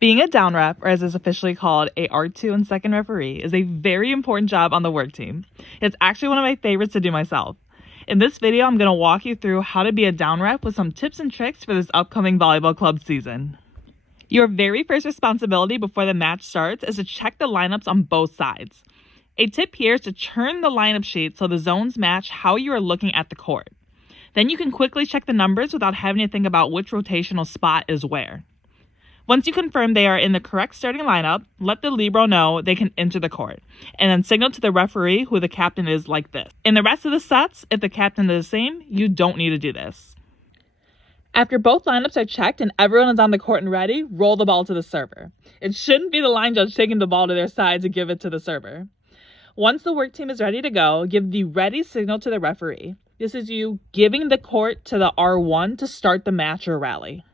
Being a down rep, or as is officially called, a R2 and second referee, is a very important job on the work team. It's actually one of my favorites to do myself. In this video, I'm going to walk you through how to be a down rep with some tips and tricks for this upcoming volleyball club season. Your very first responsibility before the match starts is to check the lineups on both sides. A tip here is to turn the lineup sheet so the zones match how you are looking at the court. Then you can quickly check the numbers without having to think about which rotational spot is where. Once you confirm they are in the correct starting lineup, let the libero know they can enter the court, and then signal to the referee who the captain is like this. In the rest of the sets, if the captain is the same, you don't need to do this. After both lineups are checked and everyone is on the court and ready, roll the ball to the server. It shouldn't be the line judge taking the ball to their side to give it to the server. Once the work team is ready to go, give the ready signal to the referee. This is you giving the court to the R1 to start the match or rally.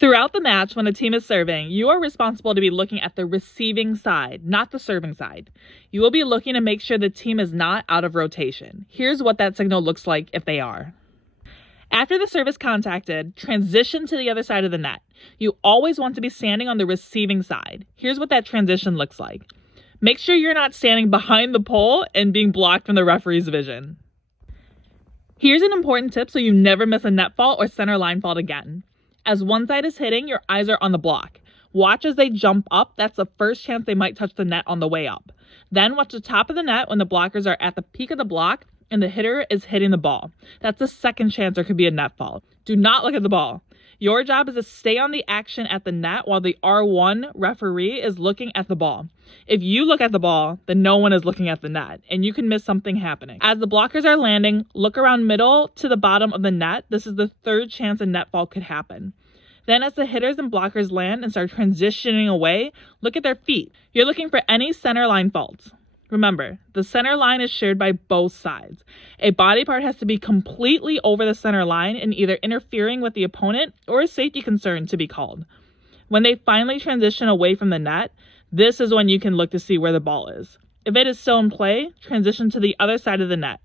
Throughout the match, when a team is serving, you are responsible to be looking at the receiving side, not the serving side. You will be looking to make sure the team is not out of rotation. Here's what that signal looks like if they are. After the serve is contacted, transition to the other side of the net. You always want to be standing on the receiving side. Here's what that transition looks like. Make sure you're not standing behind the pole and being blocked from the referee's vision. Here's an important tip so you never miss a net fault or center line fault again. As one side is hitting, your eyes are on the block. Watch as they jump up. That's the first chance they might touch the net on the way up. Then watch the top of the net when the blockers are at the peak of the block and the hitter is hitting the ball. That's the second chance there could be a net fault. Do not look at the ball. Your job is to stay on the action at the net while the R1 referee is looking at the ball. If you look at the ball, then no one is looking at the net, and you can miss something happening. As the blockers are landing, look around middle to the bottom of the net. This is the third chance a net fault could happen. Then as the hitters and blockers land and start transitioning away, look at their feet. You're looking for any center line faults. Remember, the center line is shared by both sides. A body part has to be completely over the center line and either interfering with the opponent or a safety concern to be called. When they finally transition away from the net, this is when you can look to see where the ball is. If it is still in play, transition to the other side of the net.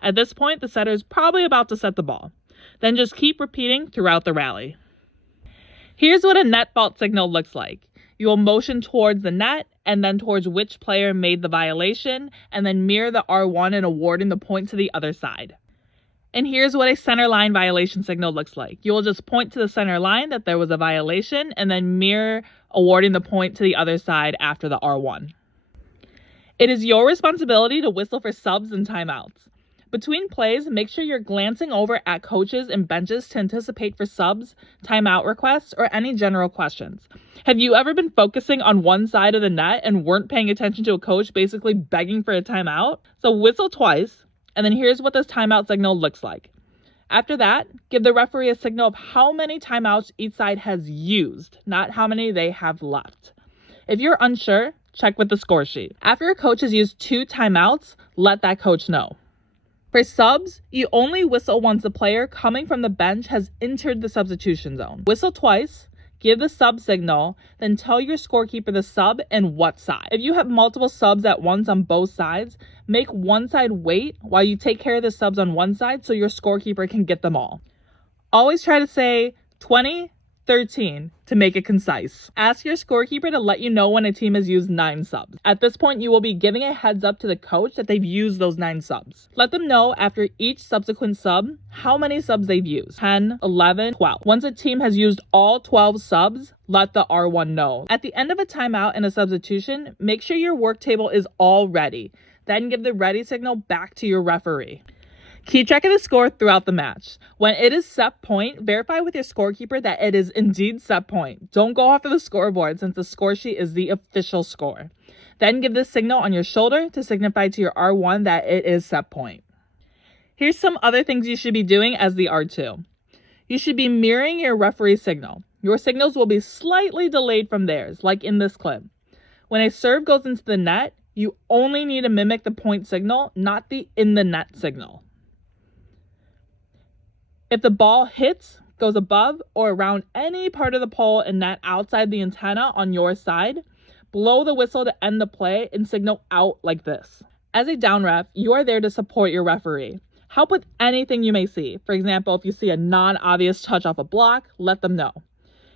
At this point, the setter is probably about to set the ball. Then just keep repeating throughout the rally. Here's what a net fault signal looks like. You will motion towards the net and then towards which player made the violation, and then mirror the R1 in awarding the point to the other side. And here's what a center line violation signal looks like. You will just point to the center line that there was a violation and then mirror awarding the point to the other side after the R1. It is your responsibility to whistle for subs and timeouts. Between plays, make sure you're glancing over at coaches and benches to anticipate for subs, timeout requests, or any general questions. Have you ever been focusing on one side of the net and weren't paying attention to a coach basically begging for a timeout? So whistle twice, and then here's what this timeout signal looks like. After that, give the referee a signal of how many timeouts each side has used, not how many they have left. If you're unsure, check with the score sheet. After a coach has used 2 timeouts, let that coach know. For subs, you only whistle once the player coming from the bench has entered the substitution zone. Whistle twice, give the sub signal, then tell your scorekeeper the sub and what side. If you have multiple subs at once on both sides, make one side wait while you take care of the subs on one side so your scorekeeper can get them all. Always try to say 20, 13 to make it concise. Ask your scorekeeper to let you know when a team has used 9 subs. At this point, you will be giving a heads up to the coach that they've used those 9 subs. Let them know after each subsequent sub how many subs they've used. 10, 11, 12. Once a team has used all 12 subs, let the R1 know. At the end of a timeout and a substitution, make sure your work table is all ready. Then give the ready signal back to your referee. Keep track of the score throughout the match. When it is set point, verify with your scorekeeper that it is indeed set point. Don't go off of the scoreboard since the score sheet is the official score. Then give this signal on your shoulder to signify to your R1 that it is set point. Here's some other things you should be doing as the R2. You should be mirroring your referee's signal. Your signals will be slightly delayed from theirs, like in this clip. When a serve goes into the net, you only need to mimic the point signal, not the in the net signal. If the ball hits, goes above, or around any part of the pole and net outside the antenna on your side, blow the whistle to end the play and signal out like this. As a down ref, you are there to support your referee. Help with anything you may see. For example, if you see a non-obvious touch off a block, let them know.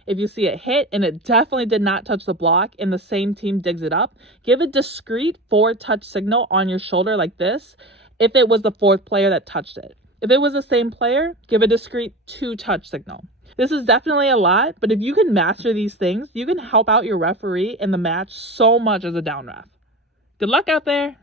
If you see it hit and it definitely did not touch the block and the same team digs it up, give a discreet 4-touch signal on your shoulder like this if it was the 4th player that touched it. If it was the same player, give a discreet 2-touch signal. This is definitely a lot, but if you can master these things, you can help out your referee in the match so much as a down ref. Good luck out there!